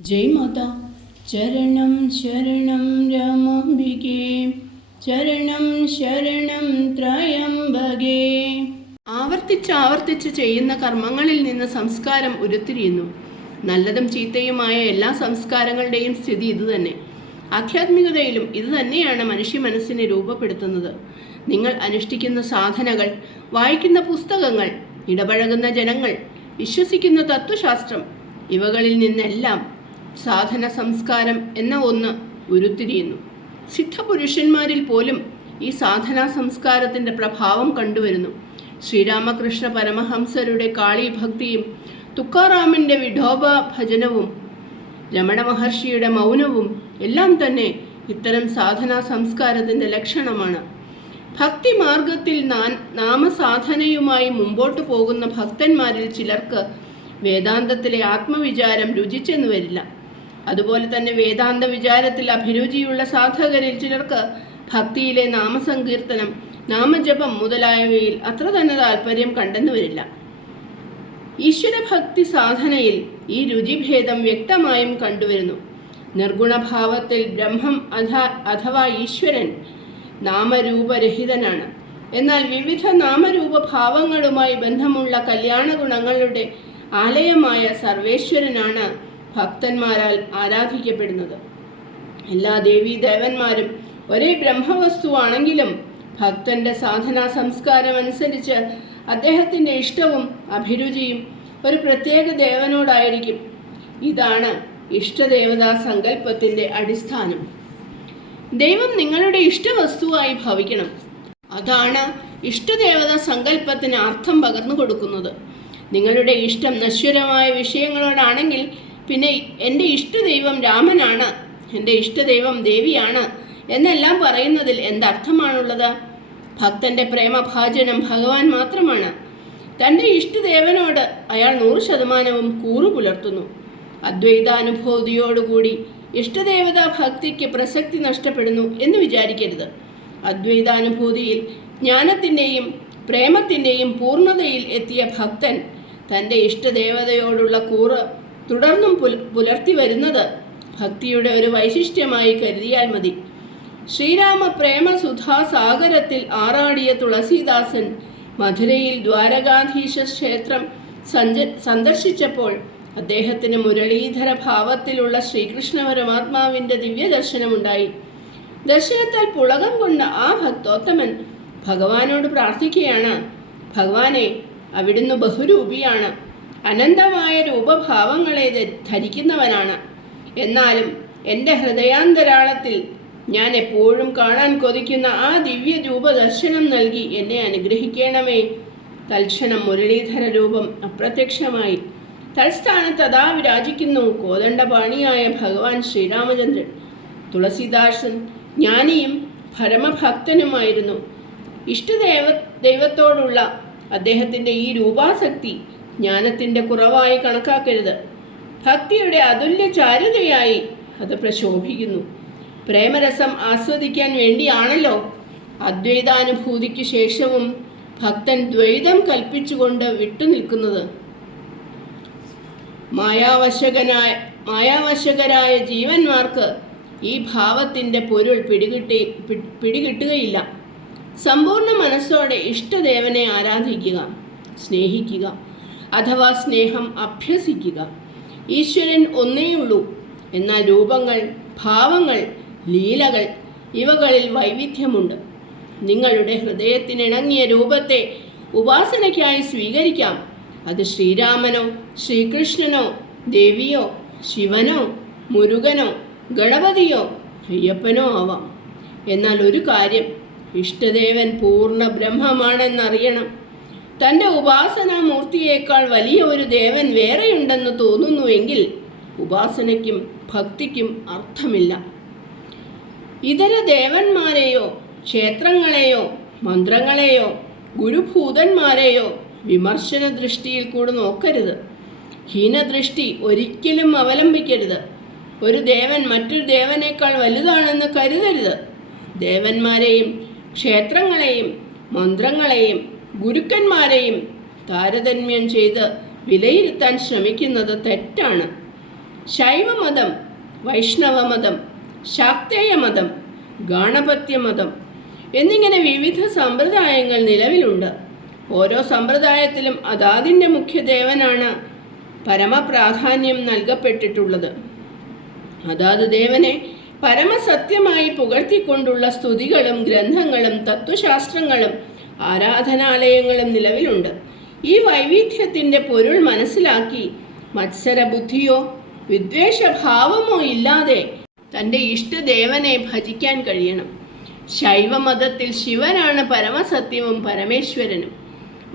ജയ് മാതാ. ചരണം ശരണം രമാംബികേ, ചരണം ശരണം ത്രയംബകേ. ആവർത്തിച്ച് ചെയ്യുന്ന കർമ്മങ്ങളിൽ നിന്ന് സംസ്കാരം ഉരുത്തിരിയുന്നു. നല്ലതും ചീത്തയുമായ എല്ലാ സംസ്കാരങ്ങളുടെയും സ്ഥിതി ഇതുതന്നെ. ആധ്യാത്മികതയിലും ഇതുതന്നെയാണ് മനുഷ്യ മനസ്സിനെ രൂപപ്പെടുത്തുന്നത്. നിങ്ങൾ അനുഷ്ഠിക്കുന്ന സാധനകൾ, വായിക്കുന്ന പുസ്തകങ്ങൾ, ഇടപഴകുന്ന ജനങ്ങൾ, വിശ്വസിക്കുന്ന തത്വശാസ്ത്രം, ഇവകളിൽ നിന്നെല്ലാം സാധന സംസ്കാരം എന്ന ഒന്ന് ഉരുത്തിരിയുന്നു. സിദ്ധപുരുഷന്മാരിൽ പോലും ഈ സാധനാ സംസ്കാരത്തിൻ്റെ പ്രഭാവം കണ്ടുവരുന്നു. ശ്രീരാമകൃഷ്ണ പരമഹംസരുടെ കാളീഭക്തിയും തുക്കാറാമിൻ്റെ വിഠോബ ഭജനവും രമണ മഹർഷിയുടെ മൗനവും എല്ലാം തന്നെ ഇത്തരം സാധനാ സംസ്കാരത്തിൻ്റെ ലക്ഷണമാണ്. ഭക്തി മാർഗത്തിൽ നാമസാധനയുമായി മുമ്പോട്ട് പോകുന്ന ഭക്തന്മാരിൽ ചിലർക്ക് വേദാന്തത്തിലെ ആത്മവിചാരം രുചിച്ചെന്ന് വരില്ല. അതുപോലെ തന്നെ വേദാന്ത വിചാരത്തിൽ അഭിരുചിയുള്ള സാധകരിൽ ചിലർക്ക് ഭക്തിയിലെ നാമസങ്കീർത്തനം, നാമജപം മുതലായവയിൽ അത്ര തന്നെ താല്പര്യം കണ്ടെന്നു വരില്ല. ഈശ്വരഭക്തി സാധനയിൽ ഈ രുചിഭേദം വ്യക്തമായും കണ്ടുവരുന്നു. നിർഗുണഭാവത്തിൽ ബ്രഹ്മം അഥവാ ഈശ്വരൻ നാമരൂപരഹിതനാണ്. എന്നാൽ വിവിധ നാമരൂപ ഭാവങ്ങളുമായി ബന്ധമുള്ള കല്യാണ ഗുണങ്ങളുടെ ആലയമായ സർവേശ്വരനാണ് ഭക്തന്മാരാൽ ആരാധിക്കപ്പെടുന്നത്. എല്ലാ ദേവീദേവന്മാരും ഒരേ ബ്രഹ്മവസ്തുവാണെങ്കിലും ഭക്തന്റെ സാധനാ സംസ്കാരം അനുസരിച്ച് അദ്ദേഹത്തിൻ്റെ ഇഷ്ടവും അഭിരുചിയും ഒരു പ്രത്യേക ദേവനോടായിരിക്കും. ഇതാണ് ഇഷ്ടദേവതാ സങ്കല്പത്തിൻ്റെ അടിസ്ഥാനം. ദൈവം നിങ്ങളുടെ ഇഷ്ടവസ്തുവായി ഭവിക്കണം. അതാണ് ഇഷ്ടദേവതാ സങ്കല്പത്തിന് അർത്ഥം പകർന്നു കൊടുക്കുന്നത്. നിങ്ങളുടെ ഇഷ്ടം നശ്വരമായ വിഷയങ്ങളോടാണെങ്കിൽ പിന്നെ എൻ്റെ ഇഷ്ടദൈവം രാമനാണ്, എൻ്റെ ഇഷ്ടദൈവം ദേവിയാണ് എന്നെല്ലാം പറയുന്നതിൽ എന്തർത്ഥമാണുള്ളത്? ഭക്തൻ്റെ പ്രേമഭാജനം ഭഗവാൻ മാത്രമാണ്. തൻ്റെ ഇഷ്ടദേവനോട് അയാൾ 100% കൂറു പുലർത്തുന്നു. അദ്വൈതാനുഭൂതിയോടുകൂടി ഇഷ്ടദേവതാ ഭക്തിക്ക് പ്രസക്തി നഷ്ടപ്പെടുന്നു എന്ന് വിചാരിക്കരുത്. അദ്വൈതാനുഭൂതിയിൽ ജ്ഞാനത്തിൻ്റെയും പ്രേമത്തിൻ്റെയും പൂർണ്ണതയിൽ എത്തിയ ഭക്തൻ തൻ്റെ ഇഷ്ടദേവതയോടുള്ള കൂറ് തുടർന്നും പുലർത്തി വരുന്നത് ഭക്തിയുടെ ഒരു വൈശിഷ്ട്യമായി കരുതിയാൽ മതി. ശ്രീരാമ പ്രേമ സുധാസാഗരത്തിൽ ആറാടിയ തുളസീദാസൻ മധുരയിൽ ദ്വാരകാധീശ ക്ഷേത്രം സന്ദർശിച്ചപ്പോൾ അദ്ദേഹത്തിന് മുരളീധര ഭാവത്തിലുള്ള ശ്രീകൃഷ്ണ പരമാത്മാവിൻ്റെ ദിവ്യദർശനമുണ്ടായി. ദർശനത്താൽ പുളകം കൊണ്ട ആ ഭക്തോത്തമൻ ഭഗവാനോട് പ്രാർത്ഥിക്കുകയാണ്, ഭഗവാനെ, അവിടുന്ന് ബഹുരൂപിയാണ്, അനന്തമായ രൂപഭാവങ്ങളെ ധരിക്കുന്നവനാണ്. എന്നാലും എൻ്റെ ഹൃദയാന്തരാളത്തിൽ ഞാൻ എപ്പോഴും കാണാൻ കൊതിക്കുന്ന ആ ദിവ്യ രൂപദർശനം നൽകി എന്നെ അനുഗ്രഹിക്കണമേ. തൽക്ഷണം മുരളീധര രൂപം അപ്രത്യക്ഷമായി. തൽസ്ഥാനത്ത് അതാ വിരാജിക്കുന്നു കോദണ്ഡപാണിയായ ഭഗവാൻ ശ്രീരാമചന്ദ്രൻ. തുളസീദാസൻ ജ്ഞാനിയും പരമഭക്തനുമായിരുന്നു. ദൈവത്തോടുള്ള അദ്ദേഹത്തിൻ്റെ ഈ രൂപാസക്തി ജ്ഞാനത്തിൻ്റെ കുറവായി കണക്കാക്കരുത്. ഭക്തിയുടെ അതുല്യ ചാരുതയായി അത് പ്രശോഭിക്കുന്നു. പ്രേമരസം ആസ്വദിക്കാൻ വേണ്ടിയാണല്ലോ അദ്വൈതാനുഭൂതിക്ക് ശേഷവും ഭക്തൻ ദ്വൈതം കൽപ്പിച്ചുകൊണ്ട് വിട്ടുനിൽക്കുന്നത്. മായാവശകരായ ജീവന്മാർക്ക് ഈ ഭാവത്തിൻ്റെ പൊരുൾ പിടികിട്ടുകയില്ല. സമ്പൂർണ്ണ മനസ്സോടെ ഇഷ്ടദേവനെ ആരാധിക്കുക, സ്നേഹിക്കുക, അഥവാ സ്നേഹം അഭ്യസിക്കുക. ഈശ്വരൻ ഒന്നേയുള്ളൂ. എന്നാൽ രൂപങ്ങൾ, ഭാവങ്ങൾ, ലീലകൾ ഇവകളിൽ വൈവിധ്യമുണ്ട്. നിങ്ങളുടെ ഹൃദയത്തിനിണങ്ങിയ രൂപത്തെ ഉപാസനയ്ക്കായി സ്വീകരിക്കാം. അത് ശ്രീരാമനോ, ശ്രീകൃഷ്ണനോ, ദേവിയോ, ശിവനോ, മുരുകനോ, ഗണപതിയോ, അയ്യപ്പനോ ആവാം. എന്നാൽ ഒരു കാര്യം, ഇഷ്ടദേവൻ പൂർണ്ണ ബ്രഹ്മമാണെന്നറിയണം. തൻ്റെ ഉപാസനാമൂർത്തിയേക്കാൾ വലിയ ഒരു ദേവൻ വേറെയുണ്ടെന്ന് തോന്നുന്നുവെങ്കിൽ ഉപാസനയ്ക്കും ഭക്തിക്കും അർത്ഥമില്ല. ഇതര ദേവന്മാരെയോ ക്ഷേത്രങ്ങളെയോ മന്ത്രങ്ങളെയോ ഗുരുഭൂതന്മാരെയോ വിമർശന ദൃഷ്ടിയിൽ കൂടെ നോക്കരുത്. ഹീനദൃഷ്ടി ഒരിക്കലും അവലംബിക്കരുത്. ഒരു ദേവൻ മറ്റൊരു ദേവനേക്കാൾ വലുതാണെന്ന് കരുതരുത്. ദേവന്മാരെയും ക്ഷേത്രങ്ങളെയും മന്ത്രങ്ങളെയും ഗുരുക്കന്മാരെയും താരതമ്യം ചെയ്ത് വിലയിരുത്താൻ ശ്രമിക്കുന്നത് തെറ്റാണ്. ശൈവമതം, വൈഷ്ണവമതം, ശാക്തേയമതം, ഗാണപത്യമതം എന്നിങ്ങനെ വിവിധ സമ്പ്രദായങ്ങൾ നിലവിലുണ്ട്. ഓരോ സമ്പ്രദായത്തിലും അതാതിൻ്റെ മുഖ്യദേവനാണ് പരമപ്രാധാന്യം നൽകപ്പെട്ടിട്ടുള്ളത്. അതാത് ദേവനെ പരമസത്യമായി പുകഴ്ത്തിക്കൊണ്ടുള്ള സ്തുതികളും ഗ്രന്ഥങ്ങളും തത്വശാസ്ത്രങ്ങളും ആരാധനാലയങ്ങളും നിലവിലുണ്ട്. ഈ വൈവിധ്യത്തിൻ്റെ പൊരുൾ മനസ്സിലാക്കി മത്സരബുദ്ധിയോ വിദ്വേഷഭാവമോ ഇല്ലാതെ തൻ്റെ ഇഷ്ടദേവനെ ഭജിക്കാൻ കഴിയണം. ശൈവമതത്തിൽ ശിവനാണ് പരമസത്യവും പരമേശ്വരനും.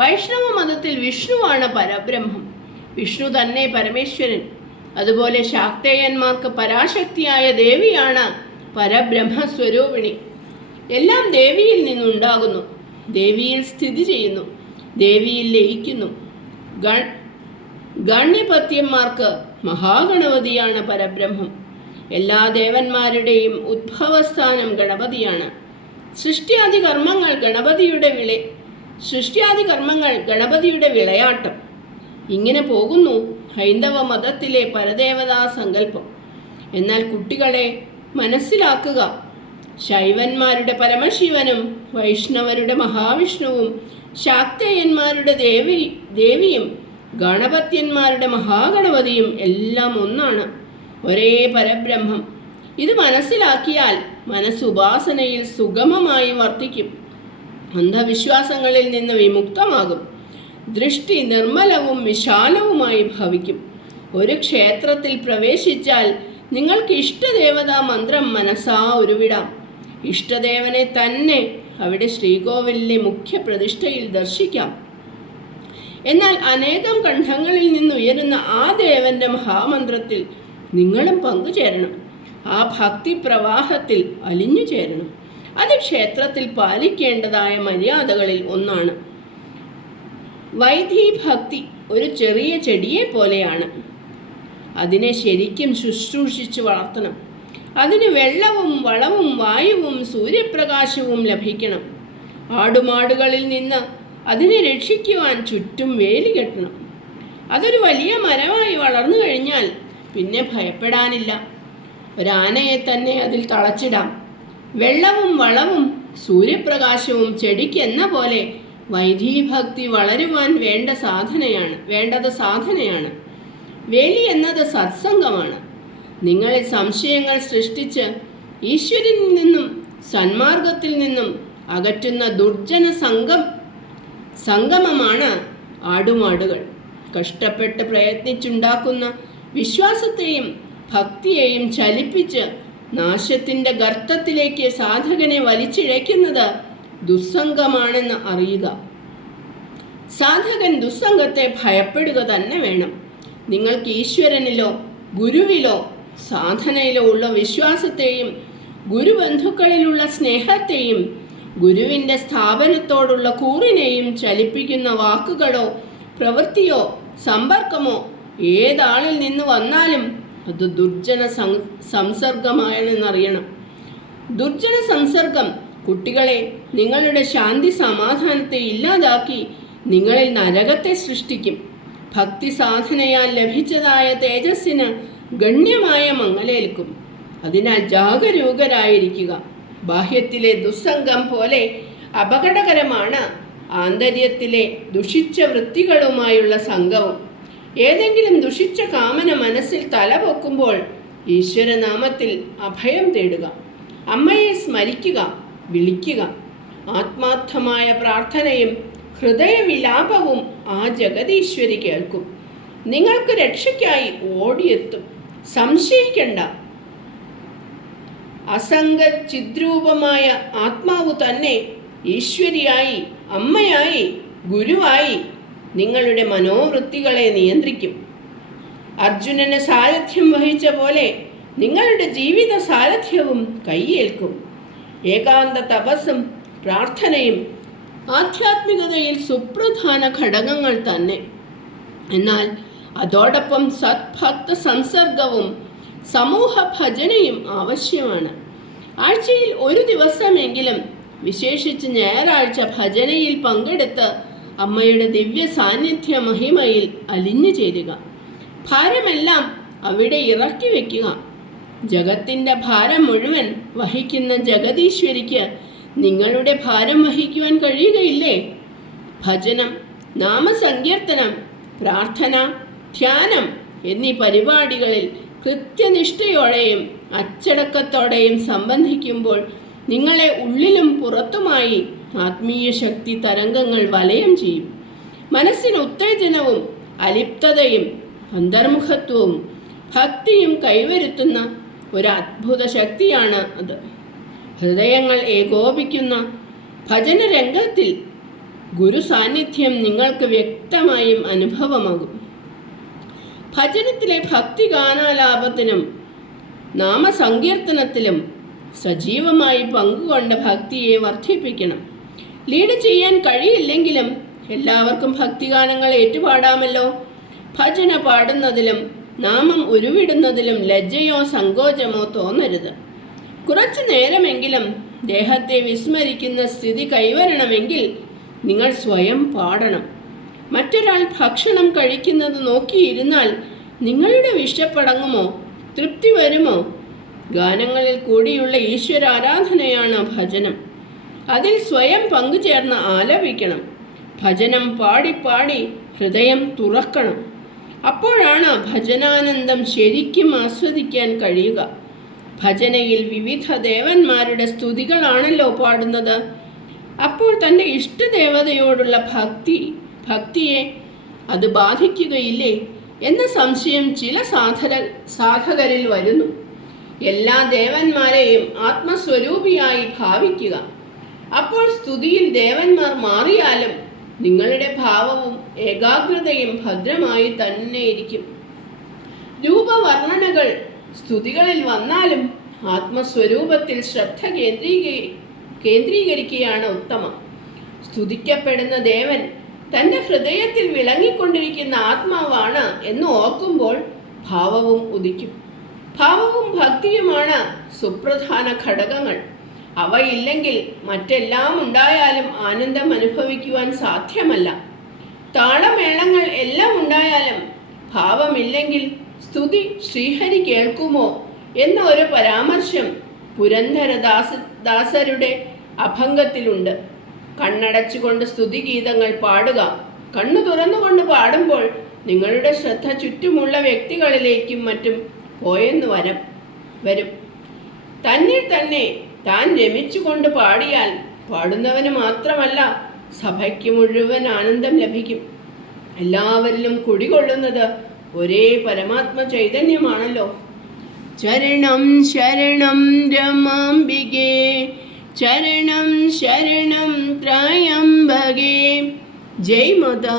വൈഷ്ണവ മതത്തിൽ വിഷ്ണുവാണ് പരബ്രഹ്മം, വിഷ്ണു തന്നെ പരമേശ്വരൻ. അതുപോലെ ശാക്തേയന്മാർക്ക് പരാശക്തിയായ ദേവിയാണ് പരബ്രഹ്മസ്വരൂപിണി. എല്ലാം ദേവിയിൽ നിന്നുണ്ടാകുന്നു, ദേവിയിൽ സ്ഥിതി ചെയ്യുന്നു, ദേവിയിൽ ലയിക്കുന്നു. ഗണ്യപത്യന്മാർക്ക് മഹാഗണപതിയാണ് പരബ്രഹ്മം. എല്ലാ ദേവന്മാരുടെയും ഉദ്ഭവസ്ഥാനം ഗണപതിയാണ്. സൃഷ്ടിയാദി കർമ്മങ്ങൾ ഗണപതിയുടെ വിളയാട്ടം. ഇങ്ങനെ പോകുന്നു ഹൈന്ദവ മതത്തിലെ പരദേവതാ സങ്കല്പം. എന്നാൽ കുട്ടികളെ മനസ്സിലാക്കുക, ശൈവന്മാരുടെ പരമശിവനും വൈഷ്ണവരുടെ മഹാവിഷ്ണുവും ശാക്തേയന്മാരുടെ ദേവിയും ഗണപത്യന്മാരുടെ മഹാഗണപതിയും എല്ലാം ഒന്നാണ്, ഒരേ പരബ്രഹ്മം. ഇത് മനസ്സിലാക്കിയാൽ മനസ്സ് ഉപാസനയിൽ സുഗമമായി വർത്തിക്കും, അന്ധവിശ്വാസങ്ങളിൽ നിന്ന് വിമുക്തമാകും, ദൃഷ്ടി നിർമ്മലവും വിശാലവുമായി ഭവിക്കും. ഒരു ക്ഷേത്രത്തിൽ പ്രവേശിച്ചാൽ നിങ്ങൾക്ക് ഇഷ്ടദേവതാ മന്ത്രം മനസ്സാ ഉരുവിടാം. ഇഷ്ടദേവനെ തന്നെ അവിടെ ശ്രീകോവിലിലെ മുഖ്യ പ്രതിഷ്ഠയിൽ ദർശിക്കാം. എന്നാൽ അനേകം കണ്ഠങ്ങളിൽ നിന്നുയരുന്ന ആ ദേവന്റെ മഹാമന്ത്രത്തിൽ നിങ്ങളും പങ്കുചേരണം. ആ ഭക്തി പ്രവാഹത്തിൽ അലിഞ്ഞു ചേരണം. അത് ക്ഷേത്രത്തിൽ പാലിക്കേണ്ടതായ മര്യാദകളിൽ ഒന്നാണ്. വൈദിഭക്തി ഒരു ചെറിയ ചെടിയെ പോലെയാണ്. അതിനെ ശരിക്കും ശുശ്രൂഷിച്ച് വളർത്തണം. അതിന് വെള്ളവും വളവും വായുവും സൂര്യപ്രകാശവും ലഭിക്കണം. ആടുമാടുകളിൽ നിന്ന് അതിനെ രക്ഷിക്കുവാൻ ചുറ്റും വേലി കെട്ടണം. അതൊരു വലിയ മരമായി വളർന്നു കഴിഞ്ഞാൽ പിന്നെ ഭയപ്പെടാനില്ല. ഒരാനയെ തന്നെ അതിൽ തളച്ചിടാം. വെള്ളവും വളവും സൂര്യപ്രകാശവും ചെടിക്ക് എന്ന പോലെ വൈദിഭക്തി വളരുവാൻ വേണ്ടത് സാധനയാണ്. വേലി എന്നത് സത്സംഗമാണ്. നിങ്ങളിൽ സംശയങ്ങൾ സൃഷ്ടിച്ച് ഈശ്വരനിൽ നിന്നും സന്മാർഗത്തിൽ നിന്നും അകറ്റുന്ന ദുർജന സംഗമമാണ് ആടുമാടുകൾ. കഷ്ടപ്പെട്ട് പ്രയത്നിച്ചുണ്ടാക്കുന്ന വിശ്വാസത്തെയും ഭക്തിയെയും ചലിപ്പിച്ച് നാശത്തിൻ്റെ ഗർത്തത്തിലേക്ക് സാധകനെ വലിച്ചിഴയ്ക്കുന്നത് ദുസ്സംഗമാണെന്ന് അറിയുക. സാധകൻ ദുസ്സംഗത്തെ ഭയപ്പെടുക തന്നെ വേണം. നിങ്ങൾക്ക് ഈശ്വരനിലോ ഗുരുവിലോ സാധനയിലോ ഉള്ള വിശ്വാസത്തെയും ഗുരുബന്ധുക്കളിലുള്ള സ്നേഹത്തെയും ഗുരുവിൻ്റെ സ്ഥാപനത്തോടുള്ള കൂറിനെയും ചലിപ്പിക്കുന്ന വാക്കുകളോ പ്രവൃത്തിയോ സമ്പർക്കമോ ഏതാളിൽ നിന്ന് വന്നാലും അത് ദുർജന സംസർഗമാണെന്നറിയണം. ദുർജന സംസർഗം കുട്ടികളെ നിങ്ങളുടെ ശാന്തി സമാധാനത്തെ ഇല്ലാതാക്കി നിങ്ങളിൽ നരകത്തെ സൃഷ്ടിക്കും. ഭക്തി സാധനയാൽ ലഭിച്ചതായ തേജസ്സിന് ഗണ്യമായ മങ്ങലേൽക്കും. അതിനാൽ ജാഗരൂകരായിരിക്കുക. ബാഹ്യത്തിലെ ദുസ്സംഗം പോലെ അപകടകരമാണ് ആന്തര്യത്തിലെ ദുഷിച്ച വൃത്തികളുമായുള്ള സംഘവും. ഏതെങ്കിലും ദുഷിച്ച കാമന മനസ്സിൽ തലപൊക്കുമ്പോൾ ഈശ്വരനാമത്തിൽ അഭയം തേടുക. അമ്മയെ സ്മരിക്കുക, വിളിക്കുക. ആത്മാർത്ഥമായ പ്രാർത്ഥനയും ഹൃദയവിലാപവും ആ ജഗദീശ്വരി കേൾക്കും. നിങ്ങൾക്ക് രക്ഷയ്ക്കായി ഓടിയെത്തും. സംശയിക്കണ്ട. അസംഗ ചിദ്രൂപമായ ആത്മാവ് തന്നെ ഈശ്വരിയായി, അമ്മയായി, ഗുരുവായി നിങ്ങളുടെ മനോവൃത്തികളെ നിയന്ത്രിക്കും. അർജുനന് സാരഥ്യം വഹിച്ച പോലെ നിങ്ങളുടെ ജീവിത സാരഥ്യവും കൈയേൽക്കും. ഏകാന്ത തപസ്സും പ്രാർത്ഥനയും ആധ്യാത്മികതയിൽ സുപ്രധാന ഘടകങ്ങൾ തന്നെ. എന്നാൽ അതോടൊപ്പം സദ്ഭക്ത സംസർഗവും സമൂഹ ഭജനയും ആവശ്യമാണ്. ആഴ്ചയിൽ ഒരു ദിവസമെങ്കിലും വിശേഷിച്ച് ഞായറാഴ്ച ഭജനയിൽ പങ്കെടുത്ത് അമ്മയുടെ ദിവ്യ സാന്നിധ്യ മഹിമയിൽ അലിഞ്ഞു ചേരുക. ഭാരമെല്ലാം അവിടെ ഇറക്കി വയ്ക്കുക. ജഗത്തിൻ്റെ ഭാരം മുഴുവൻ വഹിക്കുന്ന ജഗദീശ്വരിക്ക് നിങ്ങളുടെ ഭാരം വഹിക്കുവാൻ കഴിയുകയില്ലേ? ഭജനം, നാമസങ്കീർത്തനം, പ്രാർത്ഥന, ധ്യാനം എന്നീ പരിപാടികളിൽ കൃത്യനിഷ്ഠയോടെയും അച്ചടക്കത്തോടെയും സംബന്ധിക്കുമ്പോൾ നിങ്ങളെ ഉള്ളിലും പുറത്തുമായി ആത്മീയ ശക്തി തരംഗങ്ങൾ വലയം ചെയ്യും. മനസ്സിന് ഉത്തേജനവും അലിപ്തതയും അന്തർമുഖത്വവും ഭക്തിയും കൈവരുത്തുന്ന ഒരു അത്ഭുത ശക്തിയാണ് അത്. ഹൃദയങ്ങൾ ഏകോപിക്കുന്ന ഭജനരംഗത്തിൽ ഗുരു സാന്നിധ്യം നിങ്ങൾക്ക് വ്യക്തമായും അനുഭവമാകും. ഭജനത്തിലെ ഭക്തി ഗാനാലാപത്തിനും നാമസങ്കീർത്തനത്തിലും സജീവമായി പങ്കുകൊണ്ട ഭക്തിയെ വർദ്ധിപ്പിക്കണം. ലീഡ് ചെയ്യാൻ കഴിയില്ലെങ്കിലും എല്ലാവർക്കും ഭക്തിഗാനങ്ങൾ ഏറ്റുപാടാമല്ലോ. ഭജന പാടുന്നതിലും നാമം ഉരുവിടുന്നതിലും ലജ്ജയോ സങ്കോചമോ തോന്നരുത്. കുറച്ചു നേരമെങ്കിലും ദേഹത്തെ വിസ്മരിക്കുന്ന സ്ഥിതി കൈവരണമെങ്കിൽ നിങ്ങൾ സ്വയം പാടണം. മറ്റൊരാൾ ഭക്ഷണം കഴിക്കുന്നത് നോക്കിയിരുന്നാൽ നിങ്ങളുടെ വിശപ്പടങ്ങുമോ? തൃപ്തി വരുമോ? ഗാനങ്ങളിൽ കൂടിയുള്ള ഈശ്വരാരാധനയാണ് ഭജനം. അതിൽ സ്വയം പങ്കുചേർന്ന് ആലപിക്കണം. ഭജനം പാടി ഹൃദയം തുറക്കണം. അപ്പോഴാണ് ഭജനാനന്ദം ശരിക്കും ആസ്വദിക്കാൻ കഴിയുക. ഭജനയിൽ വിവിധ ദേവന്മാരുടെ സ്തുതികളാണല്ലോ പാടുന്നത്. അപ്പോൾ തൻ്റെ ഇഷ്ടദേവതയോടുള്ള ഭക്തിയെ അത് ബാധിക്കുകയില്ലേ എന്ന സംശയം ചില സാധകരിൽ വരുന്നു. എല്ലാ ദേവന്മാരെയും ആത്മസ്വരൂപിയായി ഭാവിക്കുക. അപ്പോൾ സ്തുതിയിൽ ദേവന്മാർ മാറിയാലും നിങ്ങളുടെ ഭാവവും ഏകാഗ്രതയും ഭദ്രമായി തന്നെ ഇരിക്കും. രൂപവർണ്ണനകൾ സ്തുതികളിൽ വന്നാലും ആത്മസ്വരൂപത്തിൽ ശ്രദ്ധ കേന്ദ്രീകരിക്കുകയാണ് ഉത്തമം. സ്തുതിക്കപ്പെടുന്ന ദേവൻ തൻ്റെ ഹൃദയത്തിൽ വിളങ്ങിക്കൊണ്ടിരിക്കുന്ന ആത്മാവാണ് എന്ന് ഓർക്കുമ്പോൾ ഭാവവും ഉദിക്കും. ഭാവവും ഭക്തിയുമാണ് സുപ്രധാന ഘടകങ്ങൾ. അവയില്ലെങ്കിൽ മറ്റെല്ലാം ഉണ്ടായാലും ആനന്ദം അനുഭവിക്കുവാൻ സാധ്യമല്ല. താളമേളങ്ങൾ എല്ലാം ഉണ്ടായാലും ഭാവമില്ലെങ്കിൽ സ്തുതി ശ്രീഹരി കേൾക്കുമോ എന്ന ഒരു പരാമർശം പുരന്ദരദാസരുടെ അഭംഗത്തിലുണ്ട്. കണ്ണടച്ചുകൊണ്ട് സ്തുതിഗീതങ്ങൾ പാടുക. കണ്ണു തുറന്നുകൊണ്ട് പാടുമ്പോൾ നിങ്ങളുടെ ശ്രദ്ധ ചുറ്റുമുള്ള വ്യക്തികളിലേക്കും മറ്റും പോയെന്ന് വരും. തന്നിൽ തന്നെ താൻ രമിച്ചുകൊണ്ട് പാടിയാൽ പാടുന്നവന് മാത്രമല്ല സഭയ്ക്ക് മുഴുവൻ ആനന്ദം ലഭിക്കും. എല്ലാവരിലും കുടികൊള്ളുന്നത് ഒരേ പരമാത്മ ചൈതന്യമാണല്ലോ. ചരണം ശരണം രമാംബികേ, ചരണം ശരണം ത്രയംബകേ. ജയ് മാതാ.